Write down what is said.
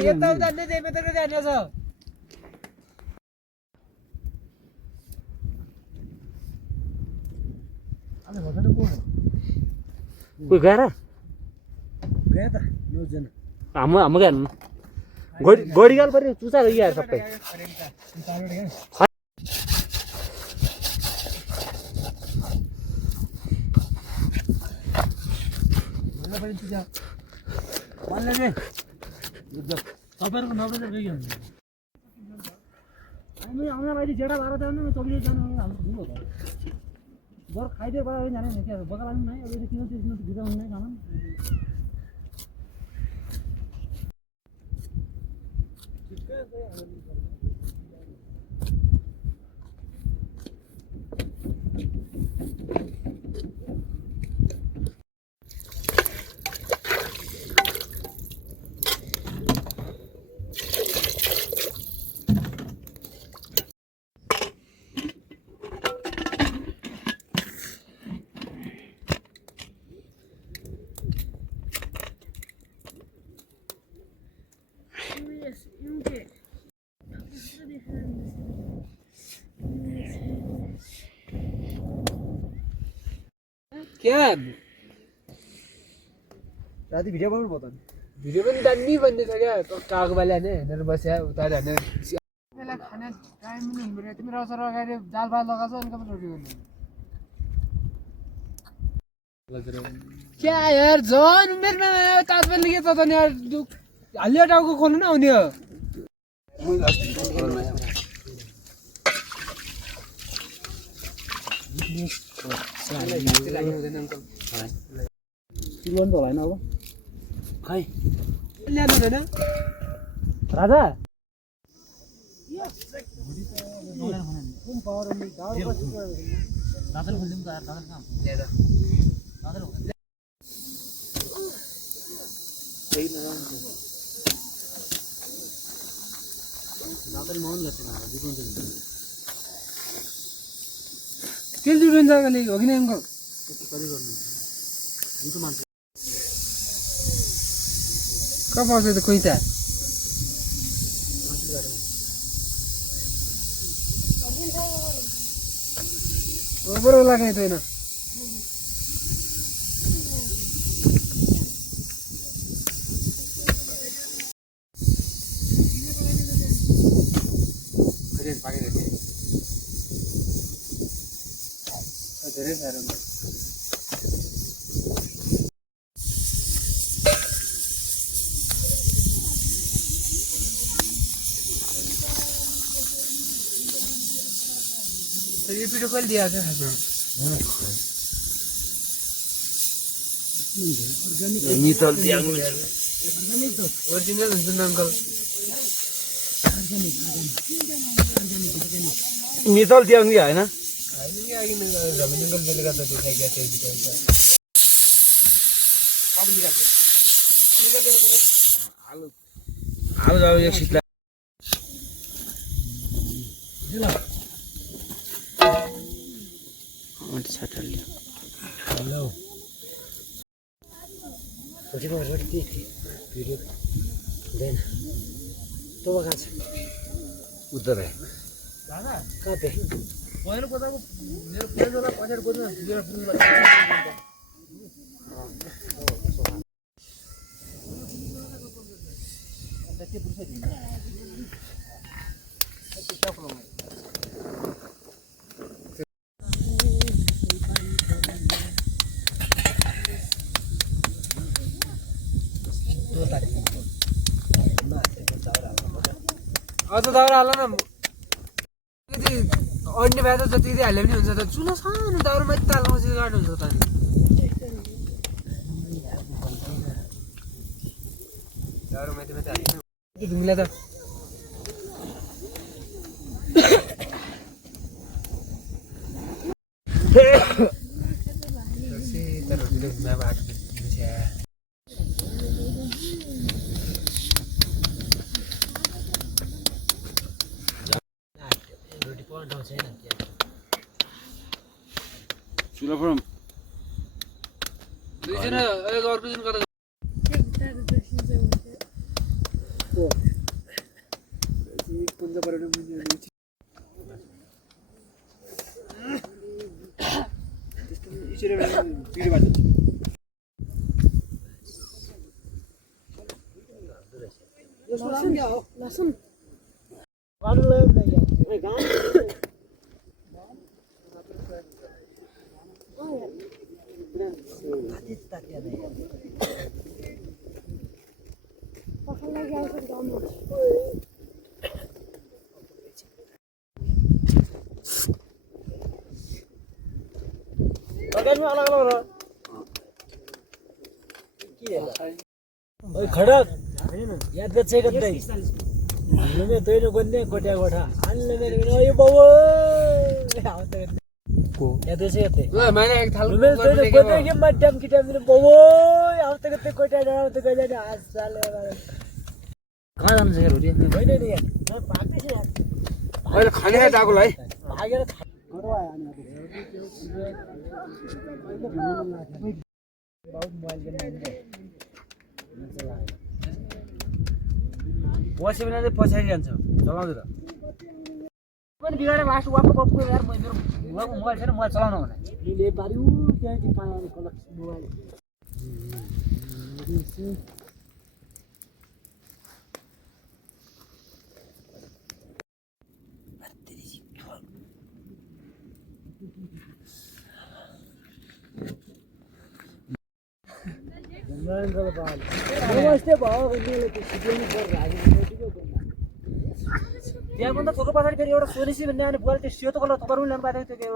यताउता नै त्यही मात्र जाने छ कोही गएर गए त नौजना हाम्रो गएर गोडीगाल पऱ्यो चुचा गइहाल्यो सबै तपाईँहरूको नब्बे गयो हामी आउन लागि जेडा भएर जानु न चौबिस जानु हाम्रो ठुलो हो जर खाइदियो बडा जाने नि के बगा लाग्नु नै अब किन त्यसमा भित्र हुँदैन खाना क्या राति भिडियो बनाउनु भयो त भिडियो पनि दामी बन्ने छ क्या टाको बाले हाने हेरेर बस्या उता हाने बेला खाना टाइम पनि हुनु पर्यो तिमी रसर अगाडि दाल भात लगाएको अनि कति रोटी गर्नु क्या यार झन् उमेरमा ताज पनि के छ त नि यार हालियो टाउको खोल्नु न आउने हो चिल्लाउनु त होला होइन अब खै ल्यानु हुँदैन राजा तेल जुट्नु जग्गाले हो कि नि अङ्कल कहाँ पाउँछ त कोइता बरोबर लाग्ने त होइन धेरै साह्रो ये वीडियो कॉल दिया था मितल दियाङ ओरिजिनल हुन्छ नि अङ्कल मितल दियाङ नि होइन होइन नि अघि रमेश अङ्कल जसले गर्दा देखाइदिएको थियो आलु जाऊ एक सिट हेलो भिडियो हुँदैन तँ कहाँ छ उद्धर है दादा कहाँ पे पहिलो कोदाको मेरो पहिलो जग्गा पछाडि कोदमा मेरो पुग्नु अझ दाउरा हाल न यदि अन्य भए त जति हाल्यो पनि हुन्छ त चुलो सानो दाउरा माथि तालमा चाहिँ गाड्नु हुन्छ त दाउरा माथि माथि हाल्नु ढुङ्ग्ला त दुईजना अर्को दिन कता पुंज परेन मुनि इसरी भिडियो बात लसुन गाडी ल्याउनु न यहाँ ए गाडी खडक याद गच्छे कतै लमे तैनो गन्ने कोट्या गोठा आणले मैले अयो बाबु को याद गच्छे कतै ल मैंने एक थाल लमे तैनो गन्ने के मध्यम किटा मेरो बाबु आउत कतै कोट्या डाँडा त गजाने आज साले कहाँ जान्छ यार होडी होइन नि यार म भाग्दै छु यार अहिले खाने है जाको है भागेर घरवा आनी बहुत मोबाइल गर्ने बस्यो भने चाहिँ पछाडि जान्छ चलाउँदै त पनि बिगाडे लास्ट वापस गएको यार मेरो मोबाइल छैन मोबाइल चलाउन भने ले पार्यो त्यहाँ चाहिँ पाएँ कलर मोबाइल त्यहाँ भन्दा थोको पछाडि फेरि एउटा सोनिसी भन्ने अनि बुवाले त्यो सेतो कलर तपाईँ पनि ल्याउनु पाएको थियो त्यो